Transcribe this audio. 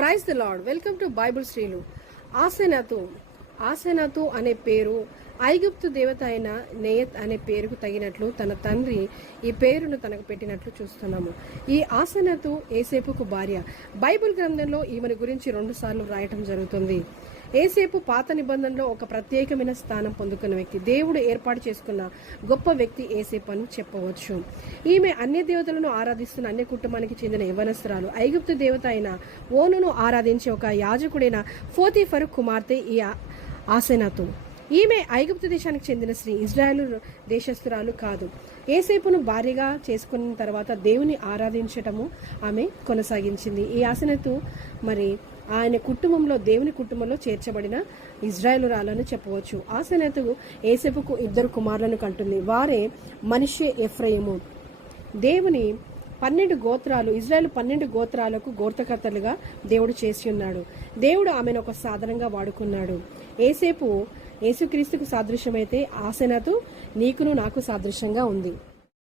Praise the Lord. Welcome to Bible శ్రీలు. ఆసెనతు Asenath అనే పేరు ఐగుప్తు దేవత అయిన నేయత్ అనే పేరుకు తగినట్లు తన తండ్రి ఈ పేరును తనకు పెట్టినట్లు చూస్తున్నాము. ఈ ఆసెనతు ఏసేపుకు భార్య. బైబిల్ గ్రంథంలో ఈమెను గురించి రెండు సార్లు రాయటం జరుగుతుంది. ఏసేపు పాత నిబంధనలో ఒక ప్రత్యేకమైన స్థానం పొందుకున్న వ్యక్తి దేవుడు ఏర్పాటు చేసుకున్న గొప్ప వ్యక్తి ఏసేపు అని చెప్పవచ్చు. ఈమె అన్య దేవతలను ఆరాధిస్తున్న అన్య కుటుంబానికి చెందిన యవనస్త్రాలు ఐగుప్తు దేవత అయిన ఓనును ఆరాధించే ఒక యాజకుడైన ఫోతిఫర్ కుమార్తె ఈ ఆ- ఆసెనాతు. ఈమె ఐగుప్తు దేశానికి చెందిన శ్రీ ఇజ్రాయెల్ దేశస్తురాలు కాదు. ఏసేపును భార్యగా చేసుకున్న తర్వాత దేవుని ఆరాధించటము ఆమె కొనసాగించింది. ఈ ఆసనతు మరి ఆయన కుటుంబంలో దేవుని కుటుంబంలో చేర్చబడిన ఇజ్రాయేలురాలని చెప్పవచ్చు. ఆసనతు ఏసేపుకు ఇద్దరు కుమారులను కంటుంది. వారే మనిషి ఎఫ్రయము దేవుని పన్నెండు గోత్రాలు ఇజ్రాయెల్ పన్నెండు గోత్రాలకు గోర్తకర్తలుగా దేవుడు చేసి ఉన్నాడు. దేవుడు ఆమెను ఒక సాధనంగా వాడుకున్నాడు. ఏసేపు యేసుక్రీస్తుకు సాదృశ్యమైతే ఆసనతు నీకును నాకు సాదృశ్యంగా ఉంది.